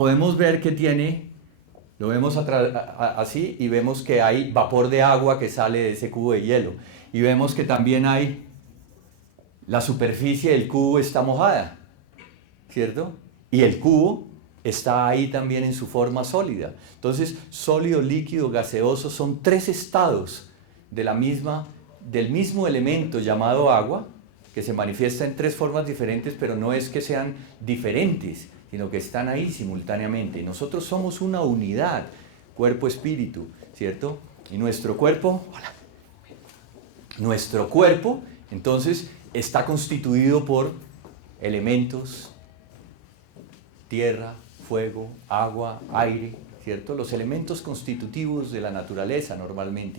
podemos ver que tiene, lo vemos así y vemos que hay vapor de agua que sale de ese cubo de hielo. Y vemos que también hay, la superficie del cubo está mojada, ¿cierto? Y el cubo está ahí también en su forma sólida. Entonces, sólido, líquido, gaseoso son tres estados del mismo elemento llamado agua, que se manifiesta en tres formas diferentes, pero no es que sean diferentes, sino que están ahí simultáneamente. Nosotros somos una unidad, cuerpo-espíritu, ¿cierto? Y nuestro cuerpo, entonces, está constituido por elementos, tierra, fuego, agua, aire, ¿cierto? Los elementos constitutivos de la naturaleza normalmente.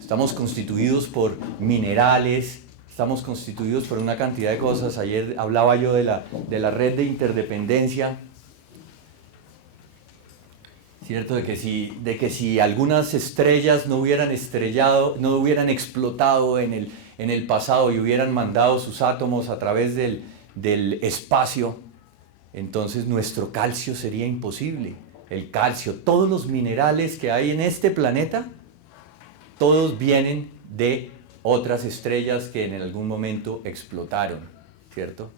Estamos constituidos por minerales, estamos constituidos por una cantidad de cosas. Ayer hablaba yo de la red de interdependencia, ¿cierto? De que si algunas estrellas no hubieran explotado en el pasado y hubieran mandado sus átomos a través del espacio, entonces nuestro calcio sería imposible. El calcio, todos los minerales que hay en este planeta, todos vienen de otras estrellas que en algún momento explotaron, ¿cierto?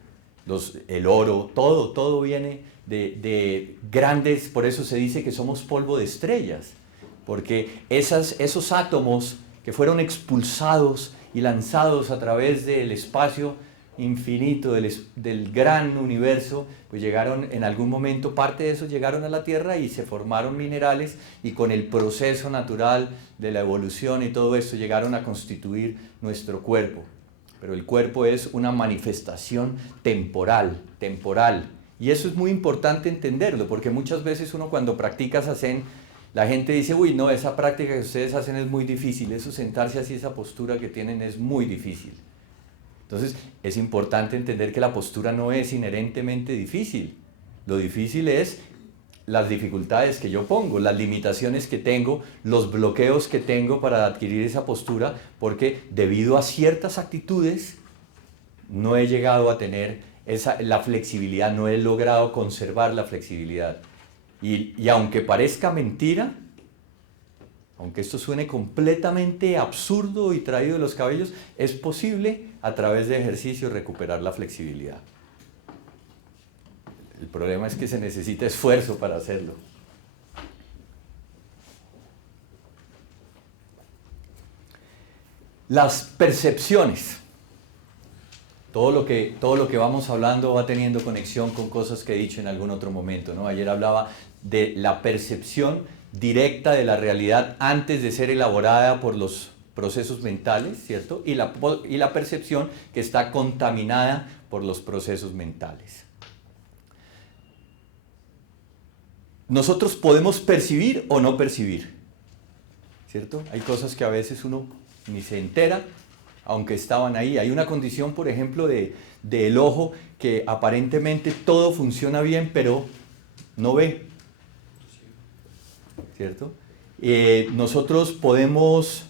El oro, todo viene de grandes, por eso se dice que somos polvo de estrellas, porque esos átomos que fueron expulsados y lanzados a través del espacio infinito, del gran universo, pues llegaron en algún momento, parte de eso llegaron a la Tierra y se formaron minerales, y con el proceso natural de la evolución y todo esto llegaron a constituir nuestro cuerpo. Pero el cuerpo es una manifestación temporal, y eso es muy importante entenderlo, porque muchas veces uno cuando practica Zazen, la gente dice, uy, no, esa práctica que ustedes hacen es muy difícil, eso sentarse así, esa postura que tienen es muy difícil. Entonces, es importante entender que la postura no es inherentemente difícil. Lo difícil es las dificultades que yo pongo, las limitaciones que tengo, los bloqueos que tengo para adquirir esa postura, porque debido a ciertas actitudes no he llegado a tener la flexibilidad, no he logrado conservar la flexibilidad. Y aunque parezca mentira, aunque esto suene completamente absurdo y traído de los cabellos, es posible a través de ejercicio recuperar la flexibilidad. El problema es que se necesita esfuerzo para hacerlo. Las percepciones. Todo lo que vamos hablando va teniendo conexión con cosas que he dicho en algún otro momento, ¿no? Ayer hablaba de la percepción directa de la realidad antes de ser elaborada por los procesos mentales, ¿cierto? Y la percepción que está contaminada por los procesos mentales. Nosotros podemos percibir o no percibir, ¿cierto? Hay cosas que a veces uno ni se entera, aunque estaban ahí. Hay una condición, por ejemplo, del ojo, que aparentemente todo funciona bien, pero no ve, ¿cierto? Nosotros podemos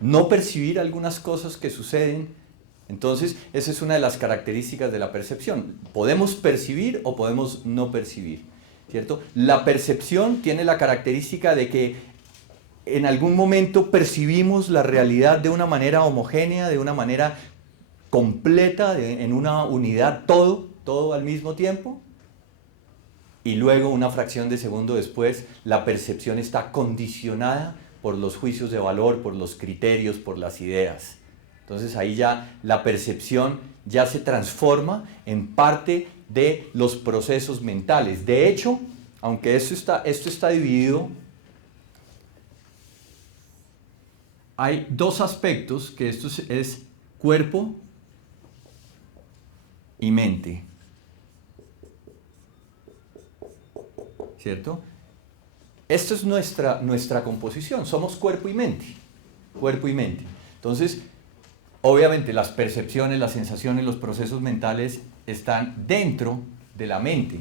no percibir algunas cosas que suceden. Entonces, esa es una de las características de la percepción. Podemos percibir o podemos no percibir, ¿cierto? La percepción tiene la característica de que en algún momento percibimos la realidad de una manera homogénea, de una manera completa, en una unidad, todo al mismo tiempo, y luego una fracción de segundo después la percepción está condicionada por los juicios de valor, por los criterios, por las ideas. Entonces ahí ya la percepción ya se transforma en parte de los procesos mentales. De hecho, aunque esto está dividido, hay dos aspectos, que esto es cuerpo y mente, ¿cierto? Esto es nuestra composición, somos cuerpo y mente, cuerpo y mente. Entonces, obviamente las percepciones, las sensaciones, los procesos mentales están dentro de la mente,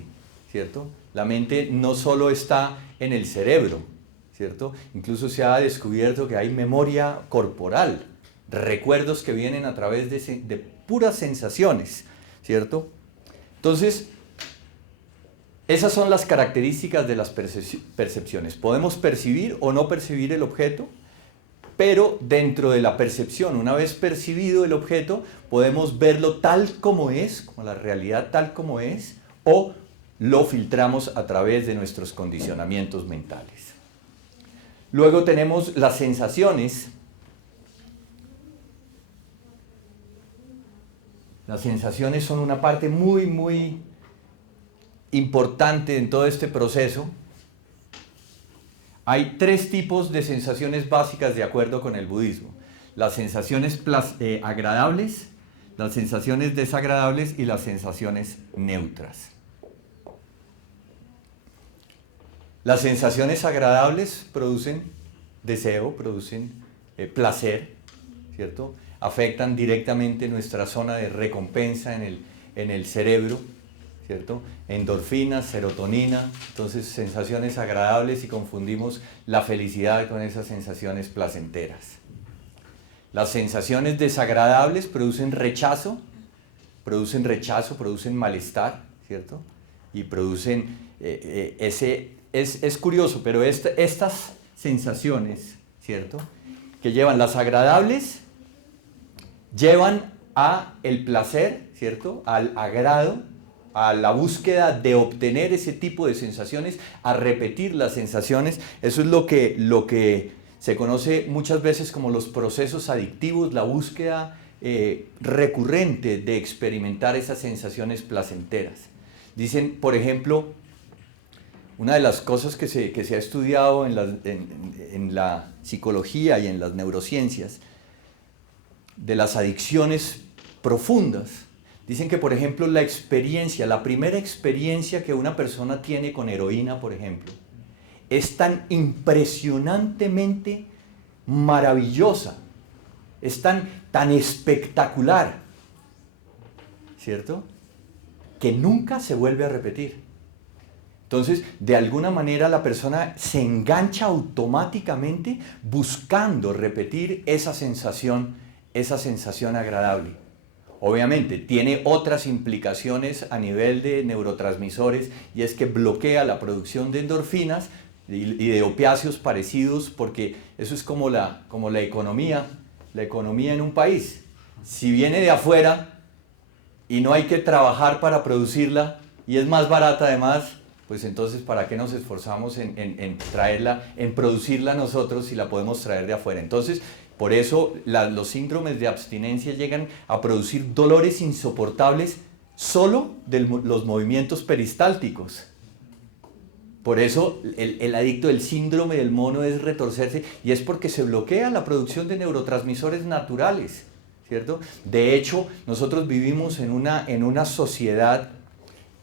¿cierto? La mente no solo está en el cerebro, ¿cierto? Incluso se ha descubierto que hay memoria corporal, recuerdos que vienen a través de puras sensaciones, ¿cierto? Entonces, Esas son las características de las percepciones. Podemos percibir o no percibir el objeto, pero dentro de la percepción, una vez percibido el objeto, podemos verlo tal como es, como la realidad tal como es, o lo filtramos a través de nuestros condicionamientos mentales. Luego tenemos las sensaciones. Las sensaciones son una parte muy importante en todo este proceso. Hay tres tipos de sensaciones básicas de acuerdo con el budismo. Las sensaciones agradables, las sensaciones desagradables y las sensaciones neutras. Las sensaciones agradables producen deseo, producen placer, ¿cierto? Afectan directamente nuestra zona de recompensa en el cerebro, ¿cierto? Endorfinas, serotonina, entonces sensaciones agradables y confundimos la felicidad con esas sensaciones placenteras. Las sensaciones desagradables producen rechazo, producen malestar, ¿cierto? Y producen es curioso, pero estas sensaciones, ¿cierto? Que llevan las agradables, llevan a el placer, ¿cierto? Al agrado, a la búsqueda de obtener ese tipo de sensaciones, a repetir las sensaciones. Eso es lo que se conoce muchas veces como los procesos adictivos, la búsqueda recurrente de experimentar esas sensaciones placenteras. Dicen, por ejemplo, una de las cosas que se ha estudiado en la psicología y en las neurociencias, de las adicciones profundas, dicen que, por ejemplo, la primera experiencia que una persona tiene con heroína, por ejemplo, es tan impresionantemente maravillosa, es tan espectacular, ¿cierto? Que nunca se vuelve a repetir. Entonces, de alguna manera la persona se engancha automáticamente buscando repetir esa sensación agradable. Obviamente, tiene otras implicaciones a nivel de neurotransmisores, y es que bloquea la producción de endorfinas y de opiáceos parecidos, porque eso es como la economía en un país. Si viene de afuera y no hay que trabajar para producirla y es más barata además, pues entonces ¿para qué nos esforzamos en traerla, en producirla nosotros si la podemos traer de afuera? Entonces, por eso los síndromes de abstinencia llegan a producir dolores insoportables solo de los movimientos peristálticos. Por eso el adicto del síndrome del mono es retorcerse, y es porque se bloquea la producción de neurotransmisores naturales, ¿cierto? De hecho, nosotros vivimos en una sociedad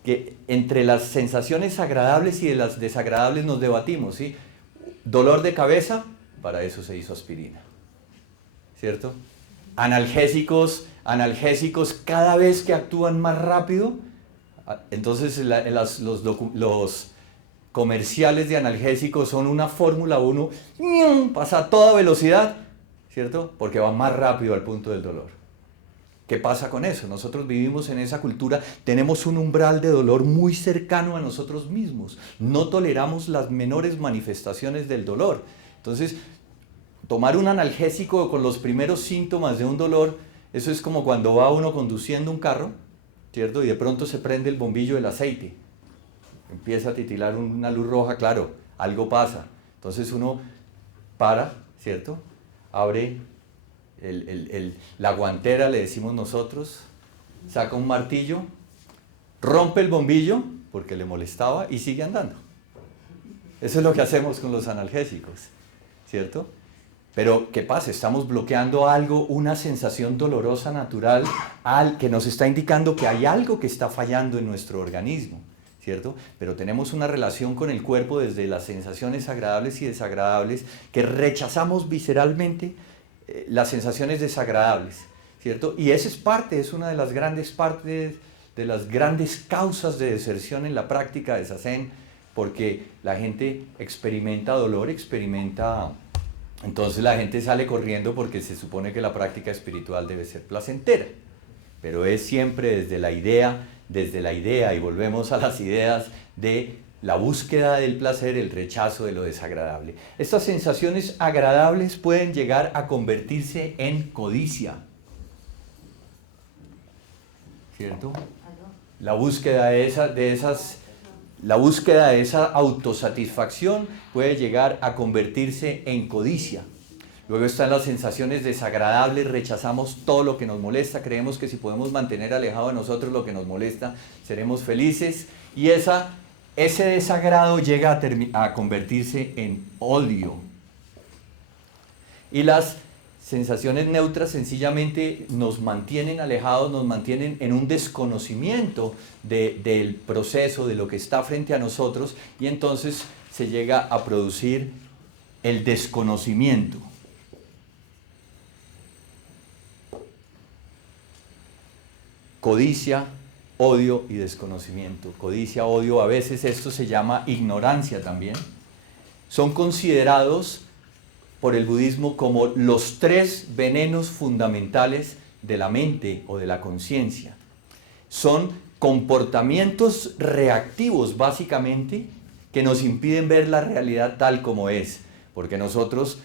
que entre las sensaciones agradables y de las desagradables nos debatimos, ¿sí? Dolor de cabeza, para eso se hizo aspirina, ¿cierto? Analgésicos cada vez que actúan más rápido, entonces los comerciales de analgésicos son una Fórmula 1, pasa a toda velocidad, ¿cierto? Porque va más rápido al punto del dolor. ¿Qué pasa con eso? Nosotros vivimos en esa cultura, tenemos un umbral de dolor muy cercano a nosotros mismos, no toleramos las menores manifestaciones del dolor. Entonces, tomar un analgésico con los primeros síntomas de un dolor, eso es como cuando va uno conduciendo un carro, ¿cierto? Y de pronto se prende el bombillo del aceite, empieza a titilar una luz roja, claro, algo pasa. Entonces uno para, ¿cierto? Abre la guantera, le decimos nosotros, saca un martillo, rompe el bombillo porque le molestaba y sigue andando. Eso es lo que hacemos con los analgésicos, ¿cierto? Pero, ¿qué pasa? Estamos bloqueando algo, una sensación dolorosa natural, que nos está indicando que hay algo que está fallando en nuestro organismo, ¿cierto? Pero tenemos una relación con el cuerpo desde las sensaciones agradables y desagradables, que rechazamos visceralmente las sensaciones desagradables, ¿cierto? Y esa es una de las grandes partes, de las grandes causas de deserción en la práctica de Zazen, porque la gente experimenta dolor, entonces la gente sale corriendo porque se supone que la práctica espiritual debe ser placentera, pero es siempre desde la idea desde la idea, y volvemos a las ideas de la búsqueda del placer, el rechazo de lo desagradable. Estas sensaciones agradables pueden llegar a convertirse en codicia, ¿cierto? La búsqueda la búsqueda de esa autosatisfacción puede llegar a convertirse en codicia. Luego están las sensaciones desagradables, rechazamos todo lo que nos molesta, creemos que si podemos mantener alejado de nosotros lo que nos molesta, seremos felices, y ese desagrado llega a convertirse en odio. Y las sensaciones neutras sencillamente nos mantienen alejados, nos mantienen en un desconocimiento del proceso, de lo que está frente a nosotros, y entonces se llega a producir el desconocimiento. Codicia, odio y desconocimiento. Codicia, odio, a veces esto se llama ignorancia también. Son considerados por el budismo como los 3 venenos fundamentales de la mente o de la conciencia. Son comportamientos reactivos, básicamente, que nos impiden ver la realidad tal como es, porque nosotros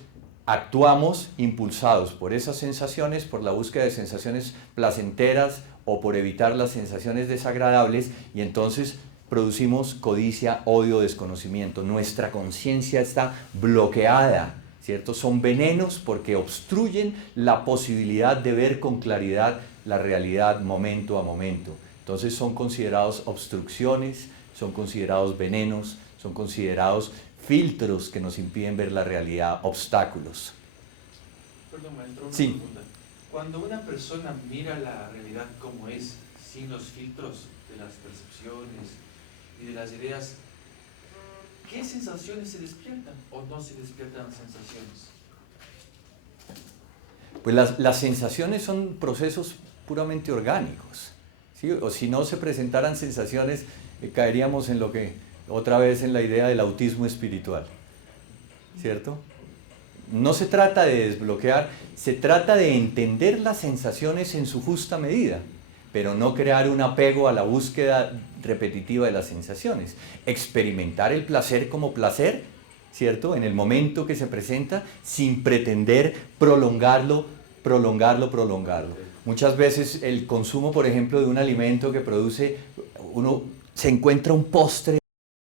actuamos impulsados por esas sensaciones, por la búsqueda de sensaciones placenteras o por evitar las sensaciones desagradables, y entonces producimos codicia, odio, desconocimiento. Nuestra conciencia está bloqueada, ¿cierto? Son venenos porque obstruyen la posibilidad de ver con claridad la realidad momento a momento. Entonces son considerados obstrucciones, son considerados venenos, son considerados filtros que nos impiden ver la realidad, obstáculos. Perdón, maestro, una Sí. pregunta. Cuando una persona mira la realidad como es, sin los filtros de las percepciones y de las ideas, ¿qué sensaciones se despiertan o no se despiertan sensaciones? Pues las sensaciones son procesos puramente orgánicos, ¿sí? O si no se presentaran sensaciones, caeríamos en lo que, otra vez en la idea del autismo espiritual, ¿cierto? No se trata de desbloquear, se trata de entender las sensaciones en su justa medida, pero no crear un apego a la búsqueda repetitiva de las sensaciones. Experimentar el placer como placer, ¿cierto? En el momento que se presenta, sin pretender prolongarlo. Muchas veces el consumo, por ejemplo, de un alimento que produce, uno se encuentra un postre